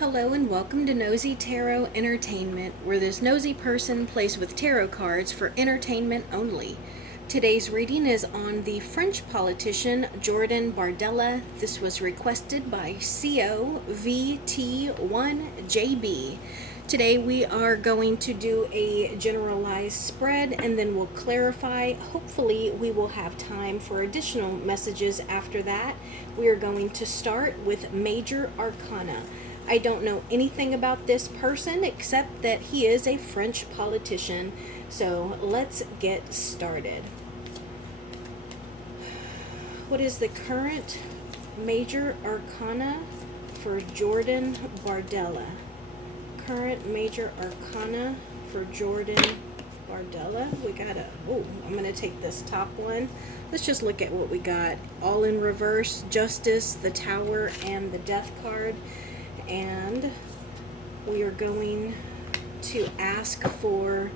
Hello and welcome to Nosy Tarot Entertainment, where this nosy person plays with tarot cards for entertainment only. Today's reading is on the French politician Jordan Bardella. This was requested by COVT1JB. Today we are going to do a generalized spread and then we'll clarify. Hopefully we will have time for additional messages after that. We are going to start with Major Arcana. I don't know anything about this person except that he is a French politician. So let's get started. What is the current Major Arcana for Jordan Bardella? Current Major Arcana for Jordan Bardella. We got I'm going to take this top one. Let's just look at what we got. All in reverse, Justice, the Tower, and the Death card. And we are going to ask for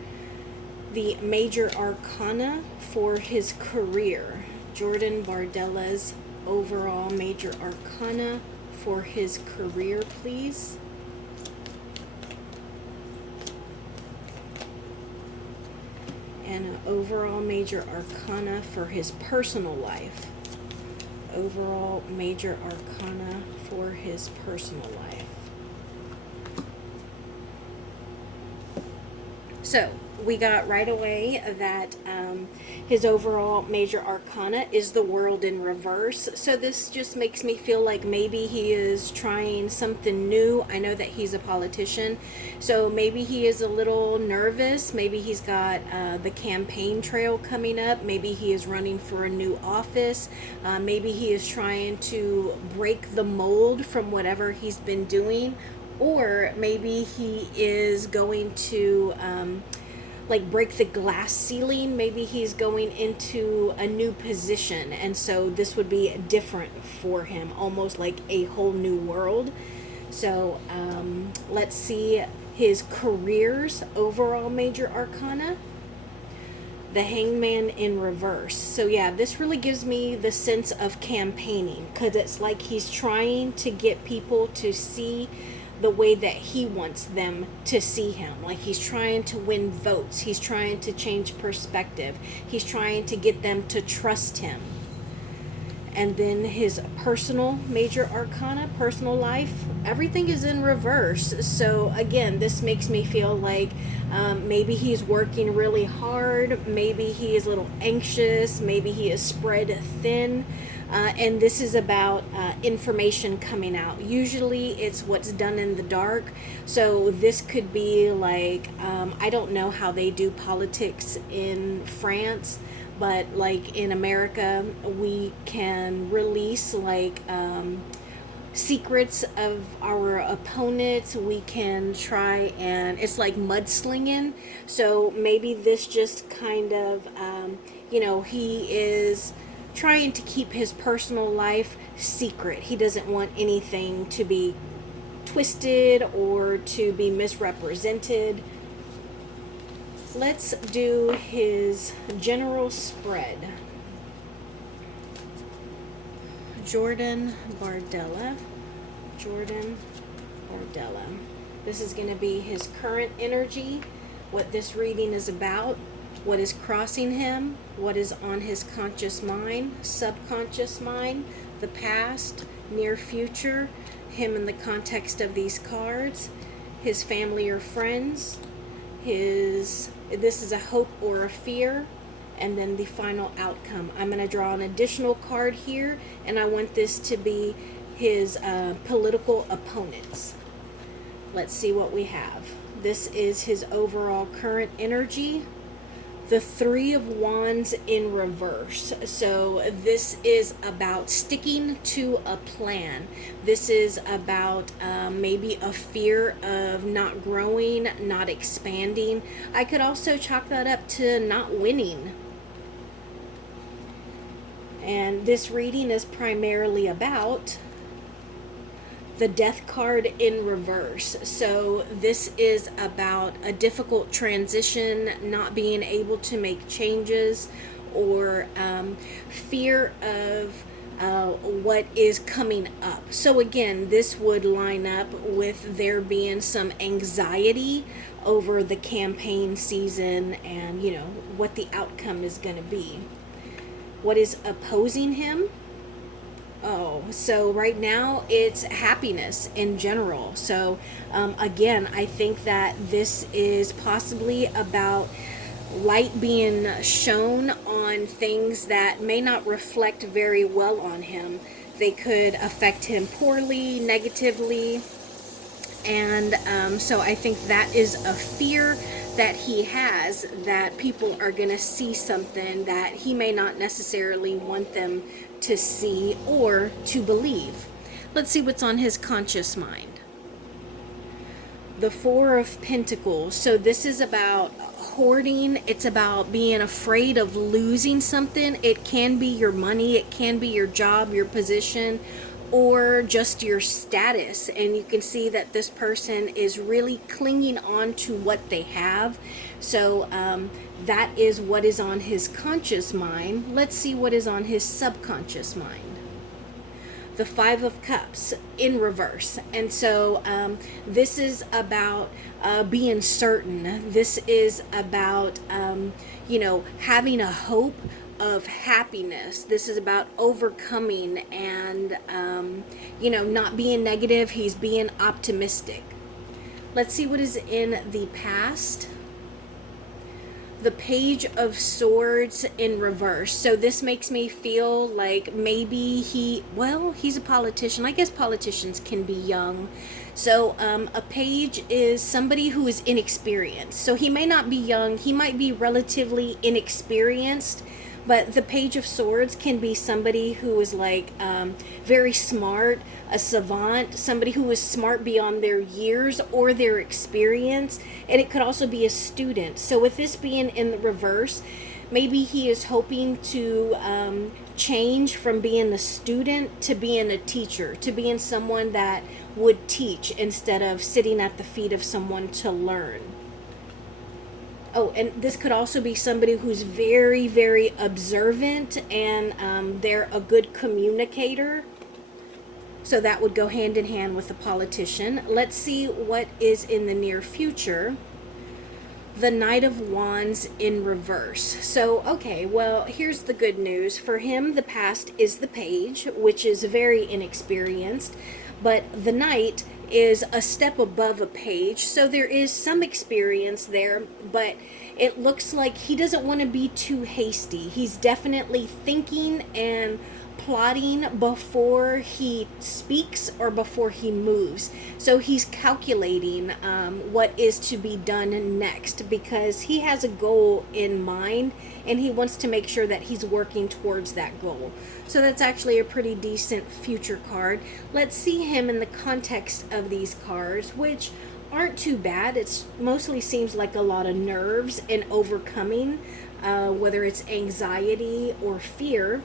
the Major Arcana for his career. Jordan Bardella's overall Major Arcana for his career, please. And an overall Major Arcana for his personal life. Overall Major Arcana for his personal life. So we got right away that his overall Major Arcana is the World in reverse. So this just makes me feel like maybe he is trying something new. I know that he's a politician, so maybe he is a little nervous. Maybe he's got the campaign trail coming up. Maybe he is running for a new office. Maybe he is trying to break the mold from whatever he's been doing. Or maybe he is going to break the glass ceiling. Maybe he's going into a new position, and so this would be different for him, almost like a whole new world. So let's see his career's overall Major Arcana. The Hangman in reverse. So yeah, this really gives me the sense of campaigning, because it's like he's trying to get people to see the way that he wants them to see him. Like he's trying to win votes. He's trying to change perspective. He's trying to get them to trust him. And then his personal Major Arcana, personal life, everything is in reverse. So again, this makes me feel like maybe he's working really hard. Maybe he is a little anxious. Maybe he is spread thin. And this is about information coming out. Usually it's what's done in the dark. So this could be like, I don't know how they do politics in France, but like in America, we can release secrets of our opponents. We can try, and it's like mudslinging. So maybe this just kind of, he is trying to keep his personal life secret. He doesn't want anything to be twisted or to be misrepresented. Let's do his general spread. Jordan Bardella. Jordan Bardella. This is going to be his current energy, what this reading is about, what is crossing him, what is on his conscious mind, subconscious mind, the past, near future, him in the context of these cards, his family or friends, this is a hope or a fear, and then the final outcome. I'm going to draw an additional card here, and I want this to be his political opponents. Let's see what we have. This is his overall current energy. The Three of Wands in reverse. So this is about sticking to a plan. This is about maybe a fear of not growing, not expanding. I could also chalk that up to not winning. And this reading is primarily about the Death card in reverse. So this is about a difficult transition, not being able to make changes, or fear of what is coming up. So again, this would line up with there being some anxiety over the campaign season and, what the outcome is going to be. What is opposing him? Oh, so right now it's happiness in general. So, again, I think that this is possibly about light being shown on things that may not reflect very well on him. They could affect him poorly, negatively. And so I think that is a fear that he has, that people are going to see something that he may not necessarily want them to see or to believe. Let's see what's on his conscious mind. The Four of Pentacles. So this is about hoarding. It's about being afraid of losing something. It can be your money, it can be your job, your position, or just your status. And you can see that this person is really clinging on to what they have. So that is what is on his conscious mind. Let's see what is on his subconscious mind. The Five of Cups in reverse. And so this is about being certain. This is about, having a hope of happiness. This is about overcoming and, not being negative. He's being optimistic. Let's see what is in the past. The Page of Swords in reverse. So this makes me feel like maybe he's a politician. I guess politicians can be young. So a page is somebody who is inexperienced. So he may not be young. He might be relatively inexperienced. But the Page of Swords can be somebody who is like very smart, a savant, somebody who is smart beyond their years or their experience. And it could also be a student. So with this being in the reverse, maybe he is hoping to change from being a student to being a teacher, to being someone that would teach instead of sitting at the feet of someone to learn. Oh, and this could also be somebody who's very, very observant and they're a good communicator. So that would go hand in hand with a politician. Let's see what is in the near future. The Knight of Wands in reverse. So, okay, well, here's the good news. For him, the past is the Page, which is very inexperienced. But the Knight is a step above a Page, so there is some experience there, but it looks like he doesn't want to be too hasty. He's definitely thinking and plotting before he speaks or before he moves. So he's calculating what is to be done next, because he has a goal in mind and he wants to make sure that he's working towards that goal. So that's actually a pretty decent future card. Let's see him in the context of these cards, which aren't too bad. It mostly seems like a lot of nerves and overcoming, whether it's anxiety or fear.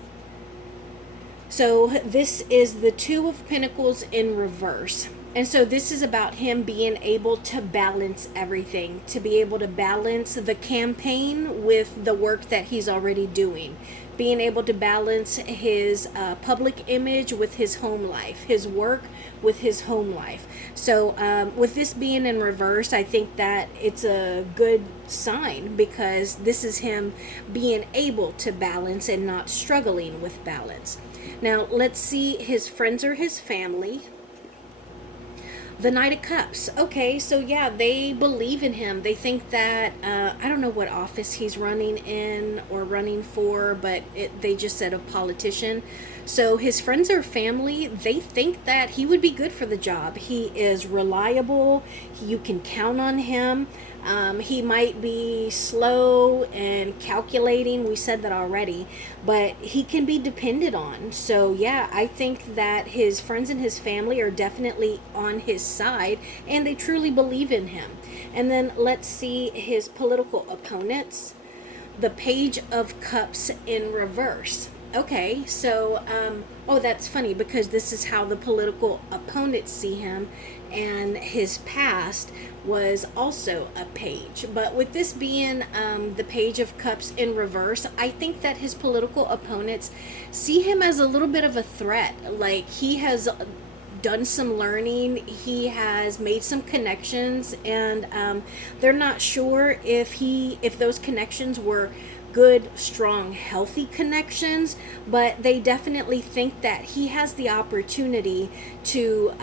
So this is the Two of Pentacles in reverse. And so this is about him being able to balance everything, to be able to balance the campaign with the work that he's already doing, being able to balance his public image with his home life, his work with his home life. So with this being in reverse, I think that it's a good sign, because this is him being able to balance and not struggling with balance. Now, let's see his friends or his family. The Knight of Cups. Okay, so yeah, they believe in him. They think that, I don't know what office he's running in or running for, but they just said a politician. So his friends or family, they think that he would be good for the job. He is reliable. You can count on him. He might be slow and calculating. We said that already, but he can be depended on. So yeah, I think that his friends and his family are definitely on his side, and they truly believe in him. And then let's see his political opponents. The Page of Cups in reverse. Okay, so, oh, that's funny because this is how the political opponents see him, and his past was also a page. But with this being the Page of Cups in reverse, I think that his political opponents see him as a little bit of a threat. Like, he has done some learning, he has made some connections, and they're not sure if those connections were good, strong, healthy connections, but they definitely think that he has the opportunity to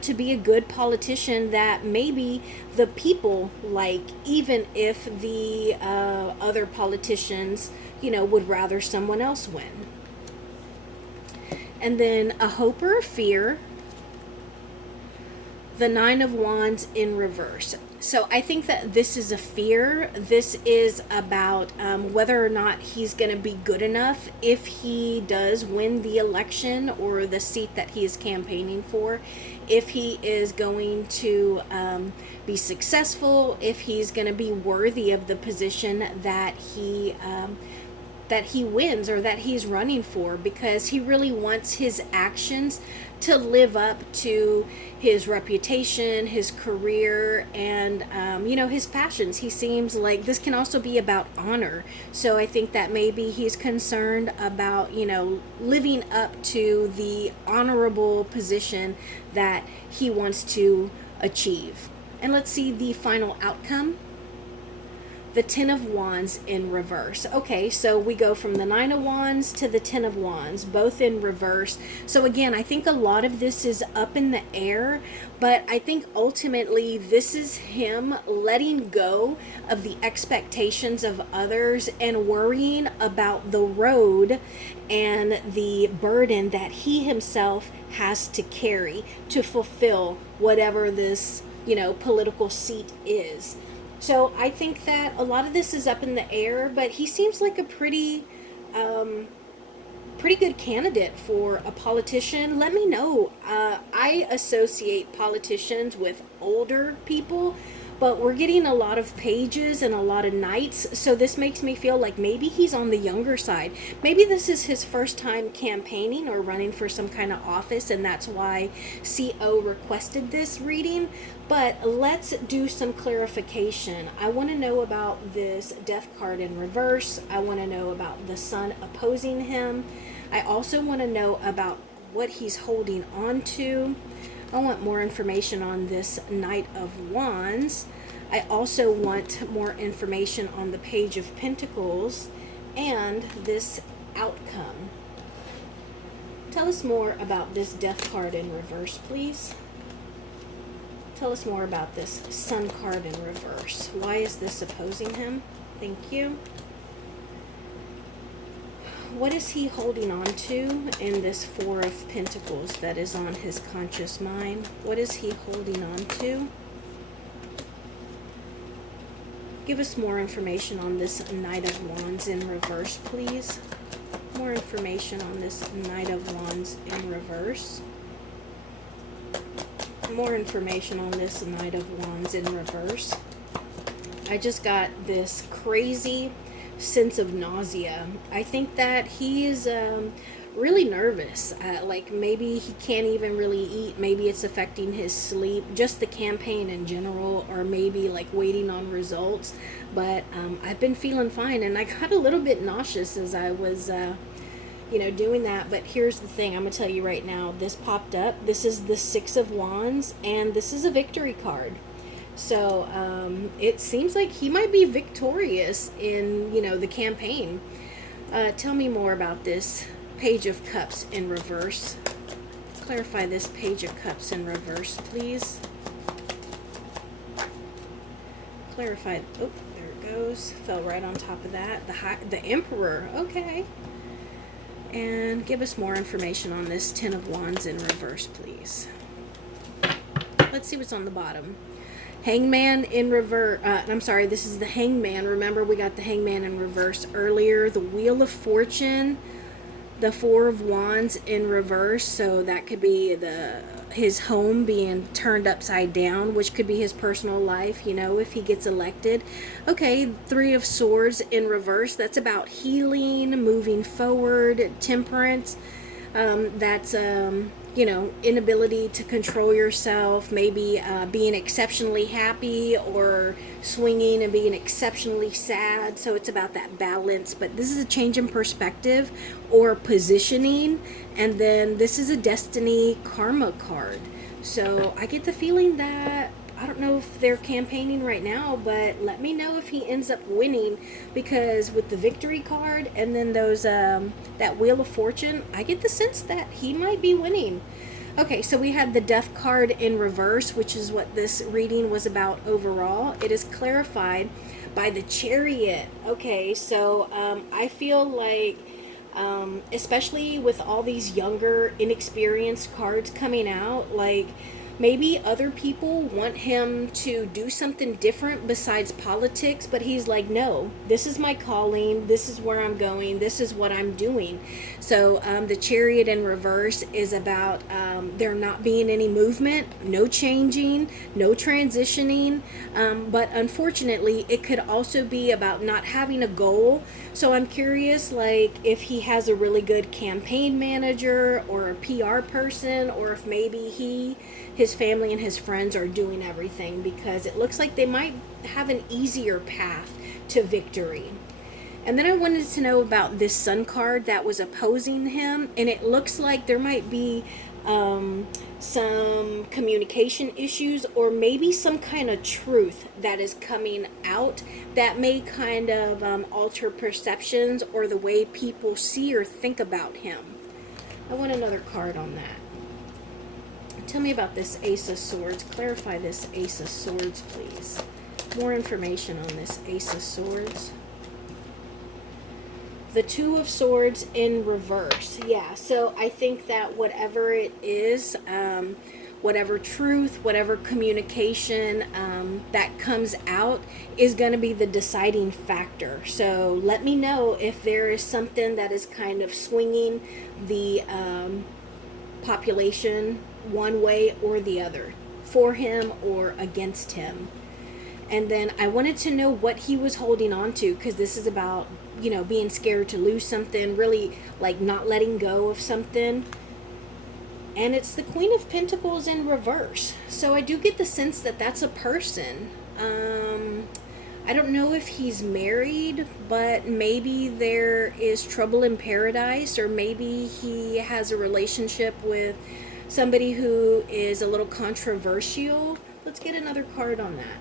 to be a good politician that maybe the people like, even if the other politicians would rather someone else win. And then a hope or a fear, the Nine of Wands in reverse. So I think that this is a fear. This is about whether or not he's going to be good enough if he does win the election or the seat that he is campaigning for, if he is going to be successful, if he's going to be worthy of the position that he wins or that he's running for, because he really wants his actions to live up to his reputation, his career, and his passions. He seems like this can also be about honor. So I think that maybe he's concerned about living up to the honorable position that he wants to achieve. And let's see the final outcome. The Ten of Wands in reverse. Okay, so we go from the Nine of Wands to the Ten of Wands, both in reverse. So again, I think a lot of this is up in the air, but I think ultimately this is him letting go of the expectations of others and worrying about the road and the burden that he himself has to carry to fulfill whatever this, political seat is. So I think that a lot of this is up in the air, but he seems like a pretty good candidate for a politician. Let me know. I associate politicians with older people, but we're getting a lot of pages and a lot of knights, so this makes me feel like maybe he's on the younger side. Maybe this is his first time campaigning or running for some kind of office, and that's why CO requested this reading. But let's do some clarification. I want to know about this Death card in reverse. I want to know about the Sun opposing him. I also want to know about what he's holding on to. I want more information on this Knight of Wands. I also want more information on the Page of Pentacles and this outcome. Tell us more about this Death card in reverse, please. Tell us more about this Sun card in reverse. Why is this opposing him? Thank you. What is he holding on to in this Four of Pentacles that is on his conscious mind? What is he holding on to? Give us more information on this Knight of Wands in reverse, please. More information on this Knight of Wands in reverse. More information on this Knight of Wands in reverse. I just got this crazy sense of nausea. I think that he is really nervous. Like maybe he can't even really eat. Maybe it's affecting his sleep. Just the campaign in general, or maybe like waiting on results. But I've been feeling fine, and I got a little bit nauseous as I was doing that. But here's the thing, I'm gonna tell you right now, this popped up. This is the Six of Wands, and this is a victory card. So it seems like he might be victorious in the campaign. Tell me more about this Page of Cups in reverse. Clarify this Page of Cups in reverse, please. Clarify. Oh, there it goes. Fell right on top of that. The Emperor. Okay. And give us more information on this Ten of Wands in reverse, please. Let's see what's on the bottom. Hangman in reverse. I'm sorry, this is the Hangman. Remember, we got the Hangman in reverse earlier. The Wheel of Fortune, the Four of Wands in reverse. So that could be the his home being turned upside down, which could be his personal life, if he gets elected. Okay, Three of Swords in reverse, that's about healing, moving forward, temperance. That's inability to control yourself, maybe being exceptionally happy or swinging and being exceptionally sad. So it's about that balance. But this is a change in perspective or positioning. And then this is a destiny karma card. So I get the feeling that, I don't know if they're campaigning right now, but let me know if he ends up winning, because with the victory card and then those that Wheel of Fortune, I get the sense that he might be winning. Okay, so we had the Death card in reverse, which is what this reading was about overall. It is clarified by the Chariot. Okay, so I feel like, especially with all these younger, inexperienced cards coming out, like maybe other people want him to do something different besides politics, but he's like, no, this is my calling, this is where I'm going, this is what I'm doing. So the Chariot in reverse is about there not being any movement, no changing, no transitioning, but unfortunately it could also be about not having a goal. So I'm curious, like, if he has a really good campaign manager or a PR person, or if maybe his family and his friends are doing everything, because it looks like they might have an easier path to victory. And then I wanted to know about this Sun card that was opposing him, and it looks like there might be some communication issues, or maybe some kind of truth that is coming out that may kind of alter perceptions or the way people see or think about him. I want another card on that. Tell me about this Ace of Swords. Clarify this Ace of Swords, please. More information on this Ace of Swords. The Two of Swords in reverse. Yeah, so I think that whatever it is, whatever truth, whatever communication that comes out is going to be the deciding factor. So let me know if there is something that is kind of swinging the population one way or the other, for him or against him. And then I wanted to know what he was holding on to, because this is about, being scared to lose something, really like not letting go of something. And it's the Queen of Pentacles in reverse. So I do get the sense that that's a person. I don't know if he's married, but maybe there is trouble in paradise, or maybe he has a relationship with somebody who is a little controversial. Let's get another card on that.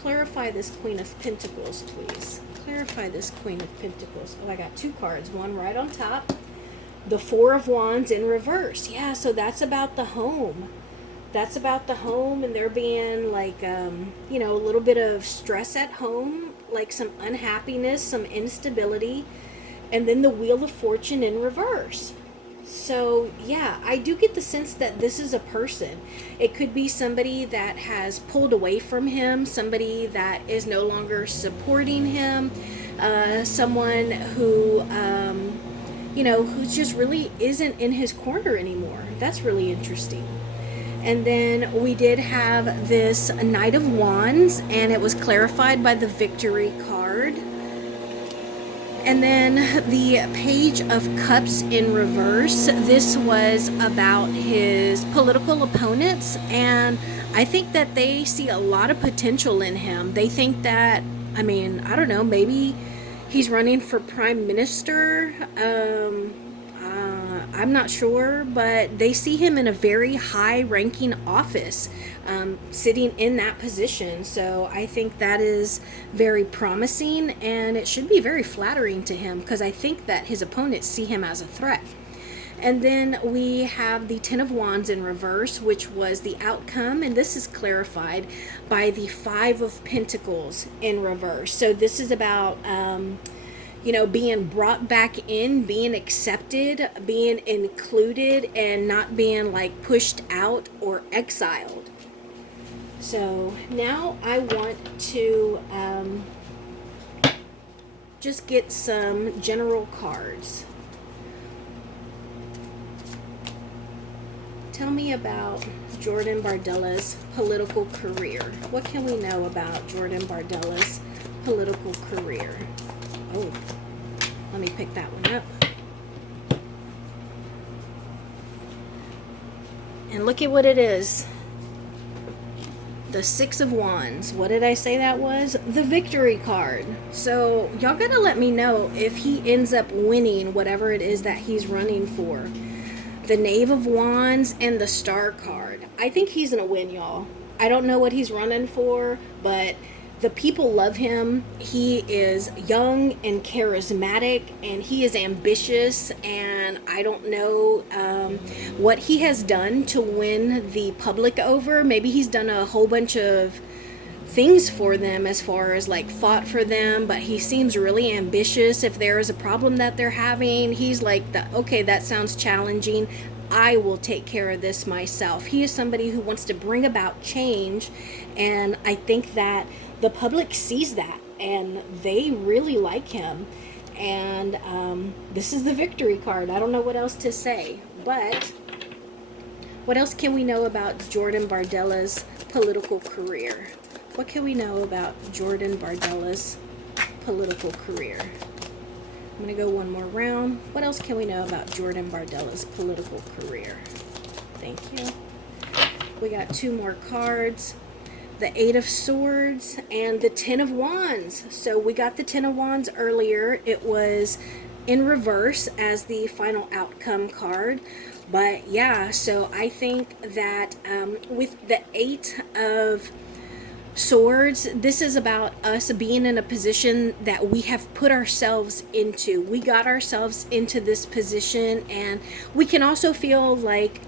Clarify this Queen of Pentacles, please. Clarify this Queen of Pentacles. Oh, I got two cards, one right on top. The Four of Wands in reverse. Yeah, so that's about the home. That's about the home, and there being like, a little bit of stress at home, like some unhappiness, some instability. And then the Wheel of Fortune in reverse. So, yeah, I do get the sense that this is a person. It could be somebody that has pulled away from him, somebody that is no longer supporting him, someone who, who just really isn't in his corner anymore. That's really interesting. And then we did have this Knight of Wands, and it was clarified by the Victory card. And then the Page of Cups in reverse. This was about his political opponents, and I think that they see a lot of potential in him. They think that, I don't know, maybe he's running for prime minister. I'm not sure, but they see him in a very high-ranking office, sitting in that position. So I think that is very promising, and it should be very flattering to him, because I think that his opponents see him as a threat. And then we have the Ten of Wands in reverse, which was the outcome, and this is clarified by the Five of Pentacles in reverse. So this is about being brought back in, being accepted, being included, and not being like pushed out or exiled. So now I want to just get some general cards. Tell me about Jordan Bardella's political career. What can we know about Jordan Bardella's political career? Oh, let me pick that one up. And look at what it is. The Six of Wands. What did I say that was? The victory card. So y'all gotta let me know if he ends up winning whatever it is that he's running for. The Knave of Wands and the Star card. I think he's gonna win, y'all. I don't know what he's running for, but the people love him. He is young and charismatic, and he is ambitious, and I don't know what he has done to win the public over. Maybe he's done a whole bunch of things for them, as far as like fought for them, but he seems really ambitious. If there is a problem that they're having, he's like, okay, that sounds challenging, I will take care of this myself. He is somebody who wants to bring about change, and I think that the public sees that and they really like him. And this is the victory card. I don't know what else to say, but what else can we know about Jordan Bardella's political career? What can we know about Jordan Bardella's political career? I'm going to go one more round. What else can we know about Jordan Bardella's political career? Thank you. We got two more cards. The Eight of Swords and the Ten of Wands. So we got the Ten of Wands earlier. It was in reverse as the final outcome card. But yeah, so I think that with the Eight of Swords, this is about us being in a position that we have put ourselves into. We got ourselves into this position, and we can also feel like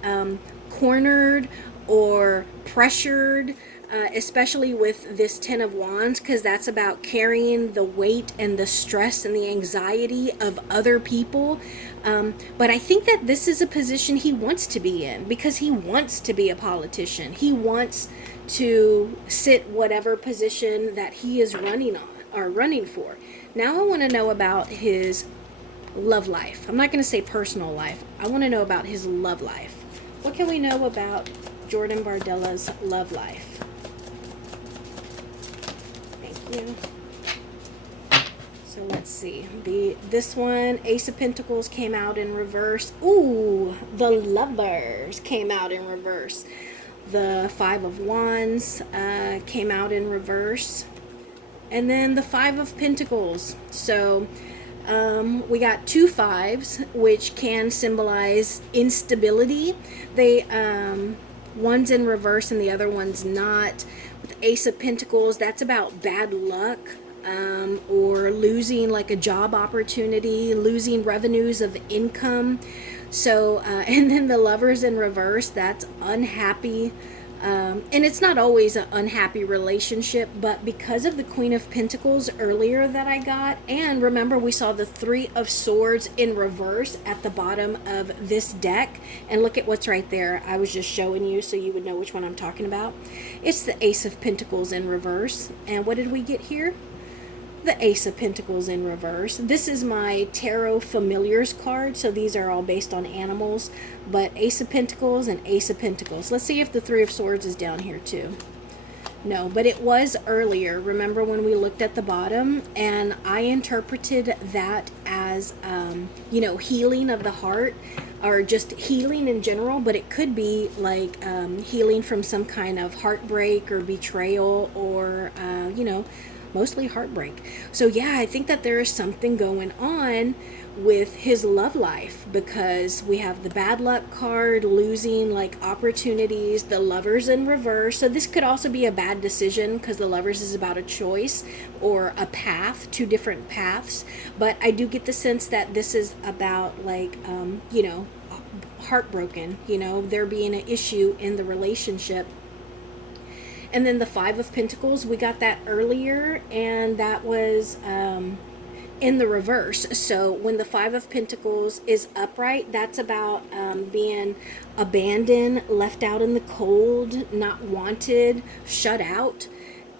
cornered or pressured, especially with this Ten of Wands, because that's about carrying the weight and the stress and the anxiety of other people. But I think that this is a position he wants to be in, because he wants to be a politician. He wants to sit whatever position that he is running on or running for. Now I want to know about his love life. I'm not going to say personal life. I want to know about his love life. What can we know about Jordan Bardella's love life? Thank you. So let's see. This one, Ace of Pentacles, came out in reverse. Ooh, the Lovers came out in reverse. The Five of Wands came out in reverse. And then the Five of Pentacles. So we got two fives, which can symbolize instability. One's in reverse and the other one's not. With Ace of Pentacles, that's about bad luck, or losing like a job opportunity, losing revenues of income. So, and then the Lovers in reverse, that's unhappy. And it's not always an unhappy relationship, but because of the Queen of Pentacles earlier that I got, and remember we saw the Three of Swords in reverse at the bottom of this deck, and look at what's right there. I was just showing you so you would know which one I'm talking about. It's the Ace of Pentacles in reverse. And what did we get here? The Ace of Pentacles in reverse. This is my Tarot Familiars card, so these are all based on animals, but Ace of Pentacles and Ace of Pentacles. Let's see if the Three of Swords is down here too. No, but it was earlier. Remember when we looked at the bottom, and I interpreted that as healing of the heart, or just healing in general, but it could be like healing from some kind of heartbreak or betrayal, or mostly heartbreak. So yeah, I think that there is something going on with his love life, because we have the bad luck card, losing like opportunities, the Lovers in reverse. So this could also be a bad decision, because the Lovers is about a choice or a path, two different paths. But I do get the sense that this is about like heartbroken, there being an issue in the relationship. And then the Five of Pentacles, we got that earlier, and that was in the reverse. So when the Five of Pentacles is upright, that's about being abandoned, left out in the cold, not wanted, shut out.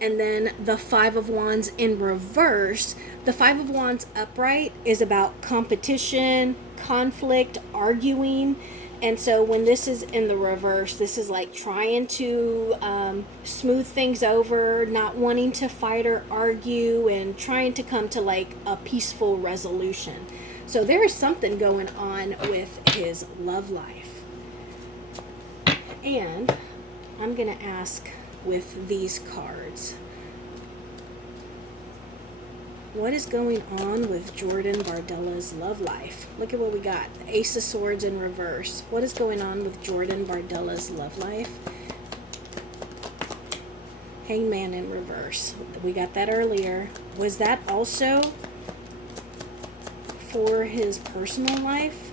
And then the Five of Wands in reverse, the Five of Wands upright is about competition, conflict, arguing. And so when this is in the reverse, this is like trying to smooth things over, not wanting to fight or argue, and trying to come to like a peaceful resolution. So there is something going on with his love life. And I'm going to ask with these cards, what is going on with Jordan Bardella's love life? Look at what we got. The Ace of Swords in reverse. What is going on with Jordan Bardella's love life? Hangman in reverse. We got that earlier. Was that also for his personal life?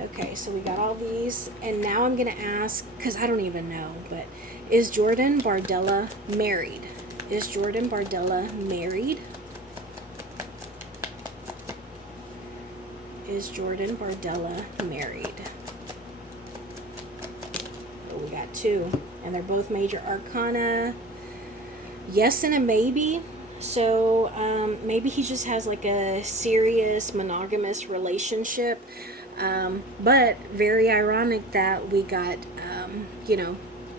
Okay, so we got all these. And now I'm going to ask, because I don't even know, but is Jordan Bardella married? Is Jordan Bardella married? Is Jordan Bardella married? Oh, we got two, and they're both major arcana. Yes and a maybe. So maybe he just has like a serious monogamous relationship. But very ironic that we got,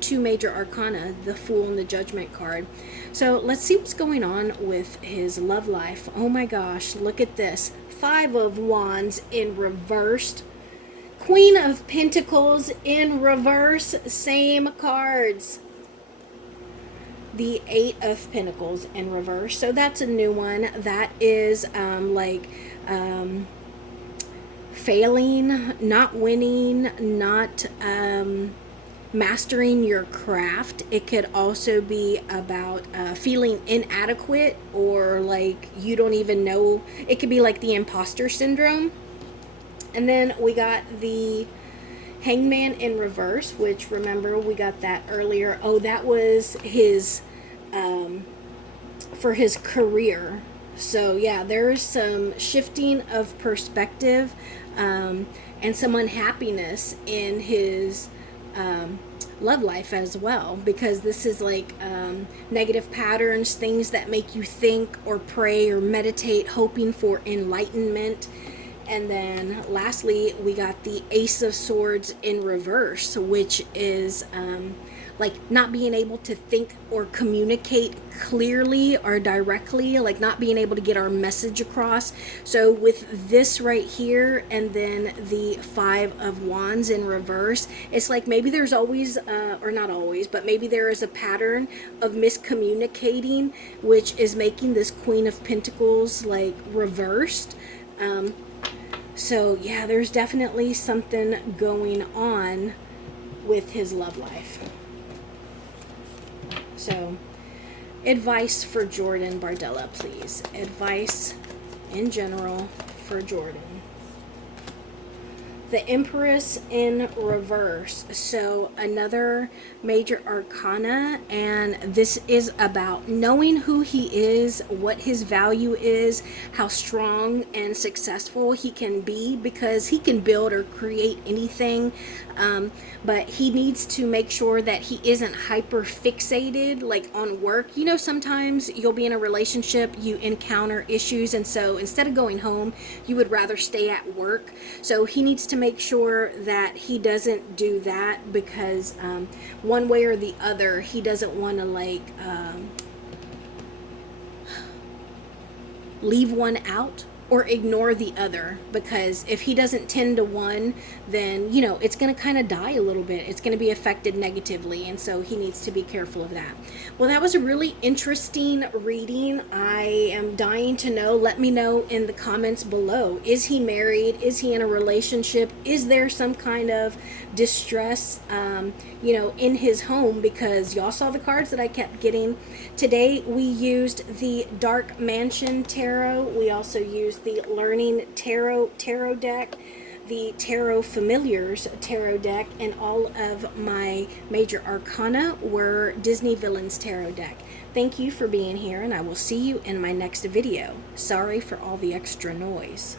two major arcana, the Fool and the Judgment card. So let's see what's going on with his love life. Oh my gosh, look at this. 5 of Wands in reversed. Queen of Pentacles in reverse, same cards. The 8 of Pentacles in reverse. So that's a new one. That is failing, not winning, not mastering your craft. It could also be about feeling inadequate, or like you don't even know. It could be like the imposter syndrome. And then we got the Hangman in reverse, which, remember, we got that earlier. Oh, that was his for his career. So yeah, there's some shifting of perspective and some unhappiness in his love life as well, because this is like negative patterns, things that make you think or pray or meditate, hoping for enlightenment. And then lastly, we got the Ace of Swords in reverse, which is like not being able to think or communicate clearly or directly, like not being able to get our message across. So with this right here, and then the 5 of Wands in reverse, it's like maybe there's always, or not always, but maybe there is a pattern of miscommunicating, which is making this Queen of Pentacles like reversed. So yeah, there's definitely something going on with his love life. So advice for Jordan Bardella, please. Advice in general for Jordan. The Empress in reverse. So another major arcana, and this is about knowing who he is, what his value is, how strong and successful he can be, because he can build or create anything, but he needs to make sure that he isn't hyper fixated like on work. You know, sometimes you'll be in a relationship, you encounter issues, and so instead of going home, you would rather stay at work. So he needs to make sure that he doesn't do that, because one way or the other, he doesn't want to like leave one out or ignore the other, because if he doesn't tend to one, then it's going to kind of die a little bit. It's going to be affected negatively, and so he needs to be careful of that. Well, that was a really interesting reading. I am dying to know. Let me know in the comments below. Is he married? Is he in a relationship? Is there some kind of distress in his home? Because y'all saw the cards that I kept getting. Today we used the Dark Mansion Tarot. We also used the Learning Tarot deck, the Tarot Familiars Tarot deck, and all of my major arcana were Disney Villains Tarot deck. Thank you for being here, and I will see you in my next video. Sorry for all the extra noise.